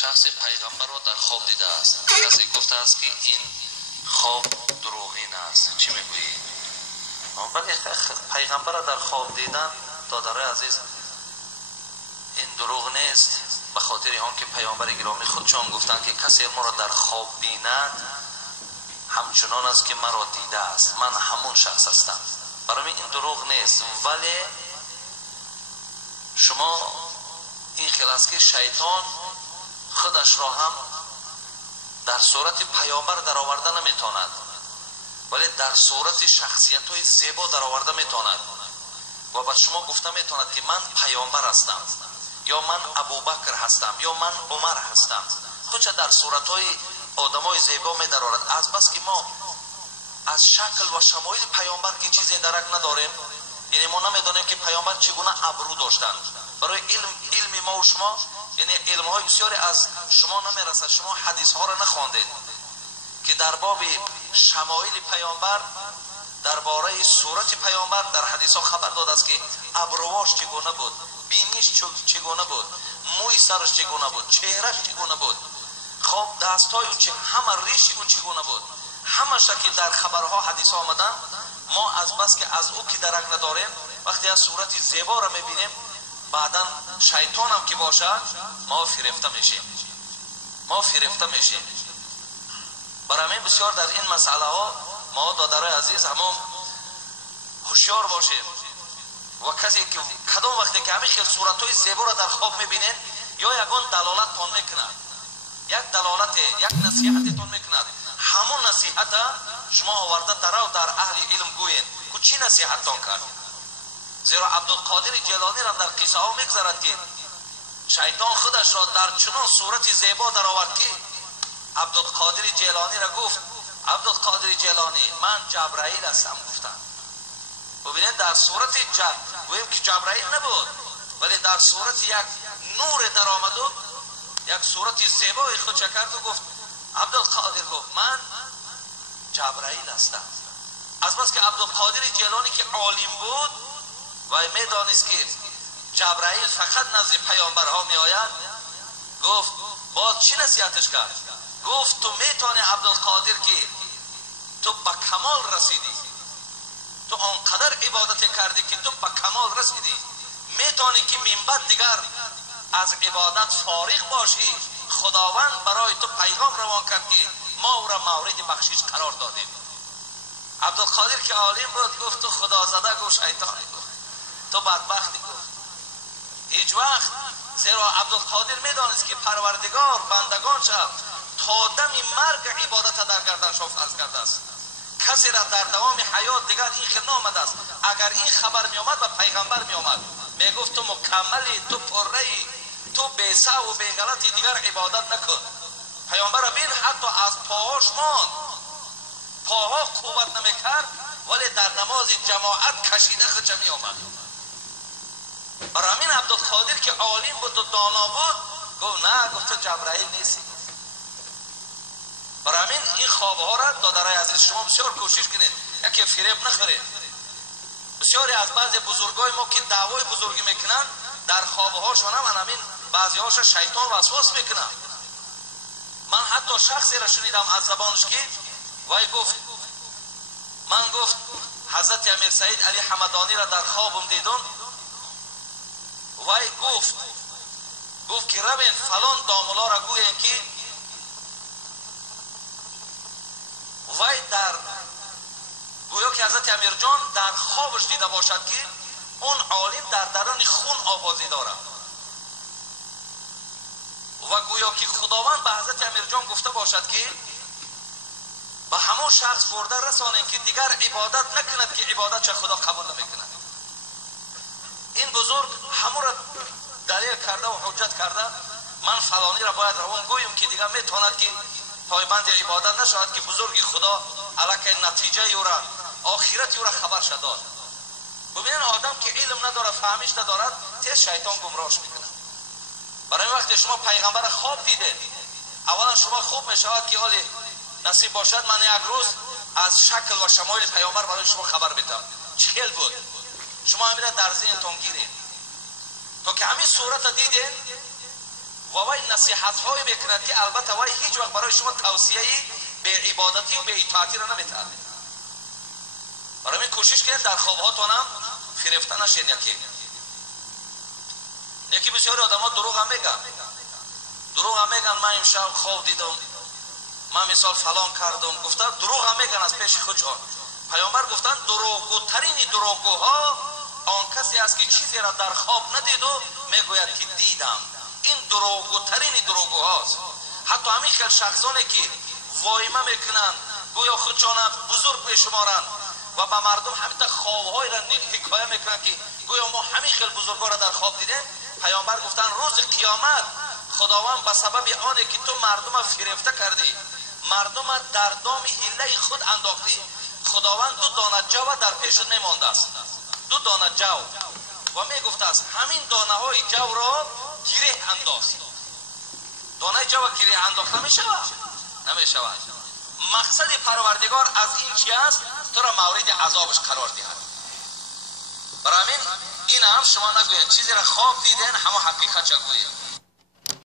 شخص پیغمبر را در خواب دیده است. کسی گفته است که این خواب دروغین است. چی میگویی؟ ولی پیغمبر را در خواب دیدن دادر عزیز این دروغ نیست، به خاطر آن که پیامبر گرامی خودشان گفتند که کسی ما را در خواب بیند همچنان است که مرا دیده است، من همون شخص هستم. برای این دروغ نیست. ولی شما این خیال است که شیطان خودش را هم در صورت پیامبر در آورده نمیتواند، ولی در صورت شخصیت های زیبا در آورده میتواند و به شما گفته میتواند که من پیامبر هستم، یا من ابوبکر هستم، یا من عمر هستم. خودش در صورت های آدم های زیبا می در آورد. از بس که ما از شکل و شمایل پیامبر که چیزی درک نداریم، یعنی ما نمیدانیم که پیامبر چگونه ابرو داشتند. برای علم ما و شما، یعنی علم های بسیاری از شما نمیرسد. شما حدیث ها را نخواندید که در باب شمایل پیامبر، درباره صورت پیامبر در حدیث ها خبر داده است که ابرواش چگونه بود، بینیش چگونه بود، موی سرش چگونه بود، چهرهش چگونه بود، خب دستای او همه ریشی او چگونه بود. همه که در خبرها حدیث ها آمدن، ما از بس که از او که درک نداریم، وقتی از صورت زیبا را میبینیم بعدا شیطان هم که باشد ما فریفته میشیم. برای همین بسیار در این مسئله ها ما دادرای عزیز همون هوشیار باشیم. و کسی که کدام وقتی که همین خیل صورت های زیبا را در خواب میبینید، یا یکان دلالت تان میکند، یک دلالت، یک نصیحت تان میکند، همون نصیحت شما آورده در اهل علم گوین که چی نصیحت تان کرد. زیرا عبدالقادر جیلانی را در قصه ها میگذارد که شیطان خودش را در چنان صورت زیبا در آورد که عبدالقادر جیلانی را گفت عبدالقادر جیلانی من جبرائیل هستم. گفتند ببینید در صورت گویم که جبرائیل نبود، ولی در صورت یک نور در آمد و یک صورت زیبای خود کرد و گفت عبدالقادر گفت من جبرائیل هستم. از بس که عبدالقادر جیلانی که عالم بود و میدانست که جبرائیل فقط نزد پیامبرها می آید، گفت باز چی نصیحتش کرد؟ گفت تو میتونی عبدالقادر که تو به کمال رسیدی، تو آنقدر عبادت کردی که تو به کمال رسیدی، میتونی که من بعد دیگر از عبادت فارغ باشی. خداوند برای تو پیغام روان کرد که ما او را مورد بخشش قرار دادیم. عبدالقادر که عالم بود گفت تو خدا زده، گفت شیطانی، گفت تو بدبختی، گفت هیچ وقت. زیرا عبدالقادر میدانست که پروردگار بندگان شد تا دم مرگ عبادت در گردنشان فرض کرده است. کسی را در دوام حیات دیگر این خیل نامده است. اگر این خبر می آمد و پیغمبر می آمد می گفت تو مکملی، تو پرهی، تو بیسه و بیغلطی، دیگر عبادت نکن. پیامبر را بین حتی از پاهاش ماند، پاها قوت نمی کرد، ولی در نماز جماعت کشیده خودش می آمد. برای همین عبدالقادر که عالم بود و دانا بود گفت نه، گفت جبرائیل نیستی. برای همین این خوابها را دادرای عزیز شما بسیار کوشش کنید یکی فریب نخورید. بسیاری از بعضی بزرگای ما که دعوای بزرگی میکنن در خوابهاشون هم همین بعضی هاش شیطان وسواس میکنن. من حتی شخصی را شنیدم از زبانش که وای گفت من گفت حضرت امیر سید علی حمدانی را در خوابم دیدم، وای گفت که روین فلان داملا را گوین که وای در گویا که حضرت امیر جان در خوابش دیده باشد که اون عالم در درون خون آوازی دارد و گویا که خداوند به حضرت امیر جان گفته باشد که به همون شخص برده رسانیم که دیگر عبادت نکند که عبادت چه خدا قبول نمیکند. این بزرگ همون را دلیل کرده و حجت کرده من فلانی را باید روان گویم که دیگر میتواند که پایبند عبادت نشود که بزرگی خدا علاکه نتیجه او را آخرت او را خبر شد داد. ببینین آدم که علم نداره فهمیش ندارد تیز شیطان گمراهش میکنه. برای این وقت شما پیغمبر خواب دیده، اولا شما خوب میشود که حالی نصیب باشد من یک روز از شکل و شمایل پیغمبر برای شما خبر بدم چه بود. شما همین در ذهنتون گیرید تو که همین صورت دیدین و وای نصیحت های میکند که البته وای هیچ وقت برای شما توصیه به عبادتی و به اطاعتی را نمیتاد. برای من کوشش کنید در خوابهاتون هم فریفته نشید. یکی بسیاری آدم‌ها دروغ هم میگن من امشب خواب دیدم، من مثال فلان کردم، گفتن دروغ هم میگن از پیش خودشان. پیامبر گفتن دروغگوترین دروغگوها آن کسی است که چیزی را در خواب ندید و میگوید که دیدم. این دروغگوترین دروغگوهاست. حتی همین خیلی شخصانی که وایمه میکنن گویا خودشان بزرگ بشمارن و به مردم همین خوابهای را حکایه میکنن که گویا ما همین خیلی بزرگا را در خواب دیدیم. پیامبر گفتن روز قیامت خداوند به سبب آنه که تو مردم را فریفته کردی، مردم را در دام حیله خود انداختی، خداوند 2 دانه جو در پیشت میمانده است. 2 دانه جو و میگفته است همین دانه های جو را گره انداز. دانه جو گره انداخت نمیشود. مقصد پروردگار از این چی است؟ تو را مورد عذابش قرار دهد. برای این هم شما نگوید چیزی را خواب دیدین همه حقیقت چه گوید.